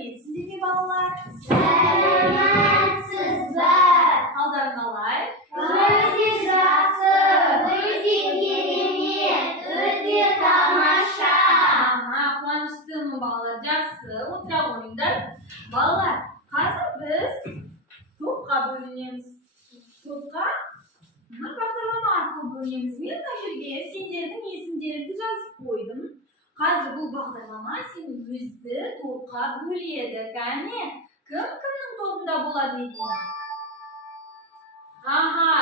сәлеметсіздер ме балалар? Сәлеметсіз бе? Қалдарың қалай? Өте жақсы, өте керемет, өте тамаша. Қуаныштымын балалар, жақсы, отыра қойыңдар. Балалар, қазір біз топқа бөлінеміз. Топқа бағдарлама арқылы бөлінеміз. Мен мына жерге сендердің есімдеріңді жазып қойдым. Қазір бұл бағдарлама сені өзді топқа бөледі. Кәне, кім кімнің тобында болады екен?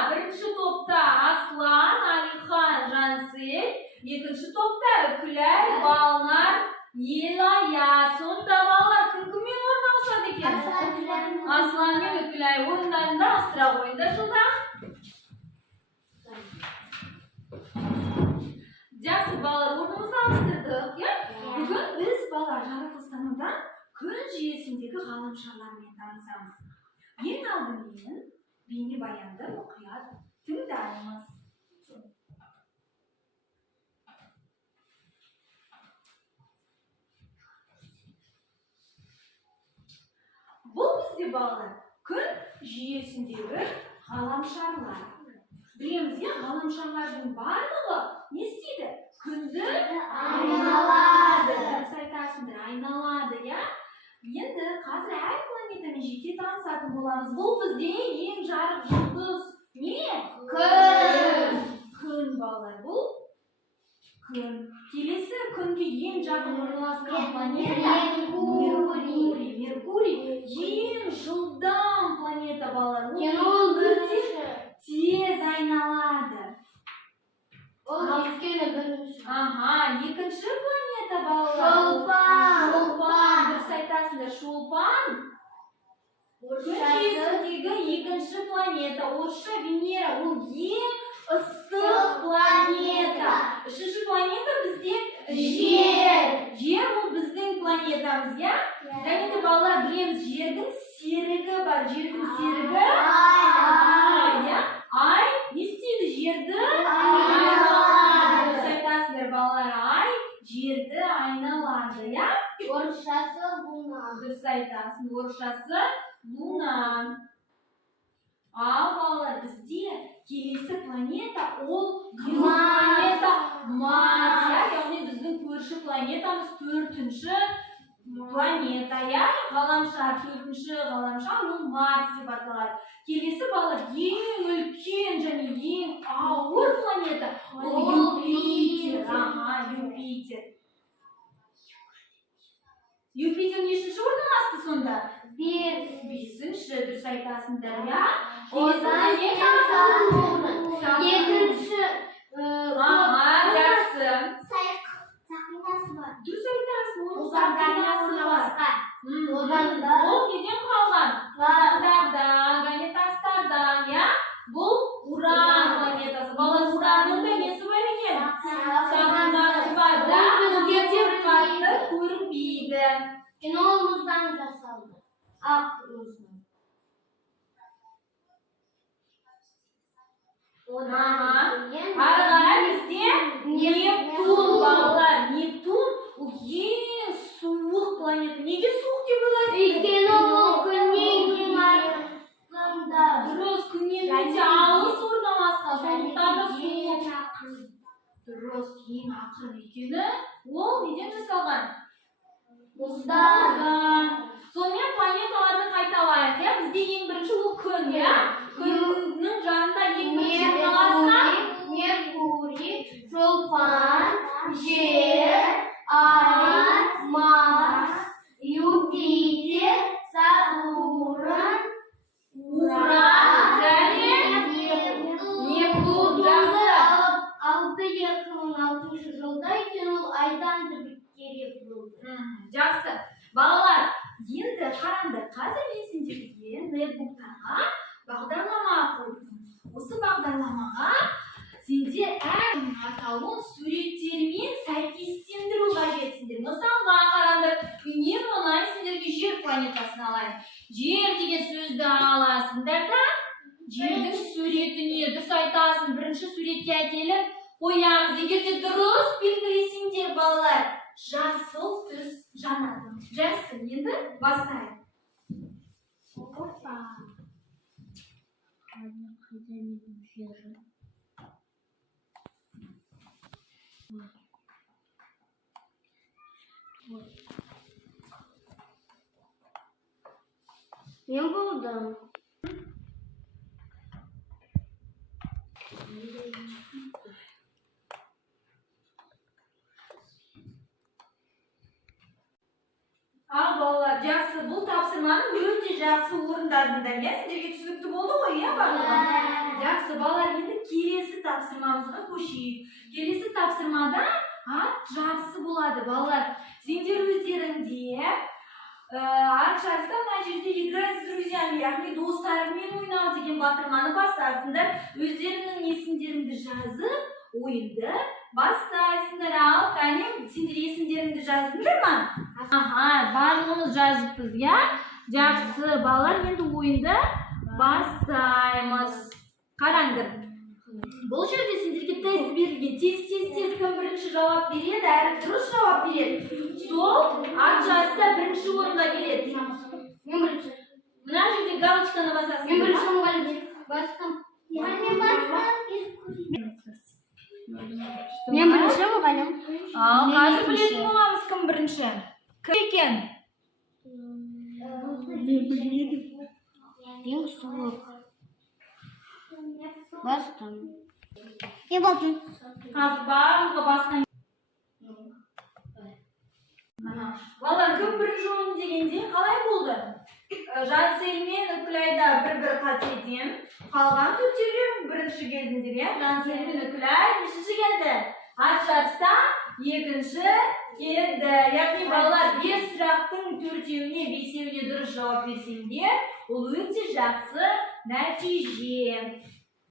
Бірінші топта Аслан, Алихан, Жансел. Екінші топта Үкілай, Балнар, Елая. Сонда балалар кім-кіммен орналасады екен? Аслан мен Үкілай ойындарында астыра қойыңдар жылдам. Жақсы балалар, орнымызды ауыстырдық. Бүгін біз балалар жаратылыстанудан күн жүйесіндегі ғаламшарлармен танысамыз. Ең алдымен бейнебаянды мұқият тыңдаймыз. Бұл бізде балалар күн жүйесіндегі ғаламшарлар. Білеміз, ғаламшарлардың барлығы не істейді? Күнді айналады. Дұрыс айтасыңдар, айналады, Енді қазір әр планетамен жеке танысатын боламыз. Бұл бізде ең жарық жұлдыз не? Күн. Күн балалар, бұл күн. Келесі күнге ең жақын орналасқан планета Меркурий. Ең жылдам планета балалар. Ол тез айналады. Екінші планета балалар. Шолпан. Дұрыс айтасыңдар, Шолпан. Күн жүйесіндегі екінші планета. Орысша Венера. Ол ең ыстық планета. Үшінші планета бізде Жер. Жер ол біздің планетамыз, Және де балалар білеміз, жердің серігі бар. Жердің серігі Ай, не істейді жерді? Айналады. Дұрыс айтасыңдар балалар, ай жерді айналады, Орысшасы Луна. Дұрыс айтасың, орысшасы Луна. Ал балалар, бізде келесі планета ол планета Марс. Яғни біздің көрші планетамыз төртінші планета, ғаламшар. Төртінші ғаламшар ол Марс деп аталады. Келесі балалар ең үлкен және ең ауыр планета ол Юпитер. Юпитер. Юпитер нешінші орналасты сонда? Бесінші, дұрыс айтасыңдар, Екінші жақсы. Сақинасы бар. Дұрыс айтасың, оның Сақинасы бар. Озанда. Ол неден қалған? Тастардан, тастардан, Бұл Уран планетасы. Балалар, Уранның да несі бар екен? Сақинасы бар, өте қатты көрінбейді. Ол мұздан жасалды. Ақ мұздан. Ары қарай бізде Нептун балалар. Нептун ол ең суық планета. Неге суық деп ойлайсың? Өйткені ол күннен ең артында. Дұрыс, күннен өте алыс орналасқан. Сондықтан да суық. Дұрыс, ең ақырын өйткені ол неден жасалған? Мұздан. Сонымен планеталарды қайталайық, Бізде ең бірінші ол күн, Күннің жанында ең бірінші орналасқан Меркурий, Шолпан, Жер, Ай, Марс, Юпитер, Сатурн, Уран және Нептун. Жақсы. 2006 жылда екен ол айдан да керек болды. Жақсы. Балалар, енді қараңдар, қазір мен сендерге ноутбуктарға бағдарлама қойдым. Осы бағдарламаға сендер әр атауын суреттермен сәйкестендіру қажетсіңдер. Мысалға қараңдар, үнемі оңай сендерге жер планетасын алайын. Жер деген сөзді аласыңдар да, жердің суретіне дұрыс айтасың. Бірінші суретке әкеліп қоямыз. Егер де дұрыс белгілесеңдер балалар, жасыл түс жанады. Жақсы, енді бастайық. Опа. Қайда менің жерім? Не болдым? Ал балалар, жақсы, бұл тапсырманы өте жақсы орындадыңдар. Иә, сендерге түсінікті болды ғой, иә барлығы? Жақсы, балалар, енді келесі тапсырмамызға көшейік. Келесі тапсырмада ат жарысы болады, балалар. Сендер өздеріңде ат жарыста мына жерде играть с друзьями, яғни достарыңмен ойнау деген батырманы бастарсыңдар. Өздеріңнің есімдеріңді жазып, ойынды бастайсыңдар. Ал, кәне, сендер есімдеріңді жаздыңдар ма? Аха, барлығымыз жазыппыз, я? Жақсы, балалар, енді ойынды бастаймыз. Қараңдар. Бұл жерде сендерге тест берілген. Тез, кім бірінші жауап береді, әрі дұрыс жауап береді. Сол ат жарыста бірінші орынға келеді. Мен бірінші. Мына жерде галочканы басасың. Мен бірінші орынға бастым. Мен бірінші мұғалім. Ал, қазір білетін боламыз кім бірінші. Кім екен? Ең суық. Бастым. Мен бастым. Қазір барлығы басқан. Балалар, кім бірінші орын дегенде қалай болды? Жансел мен Үкілайда бір қатеден қалған төртеулер бірінші келдіңдер, иә? Жансел мен Үкілай нешінші келді? Ат жарыста екінші келді. Яғни балалар 5 сұрақтың төртеуіне, бесеуіне дұрыс жауап берсеңдер, ол өте жақсы нәтиже.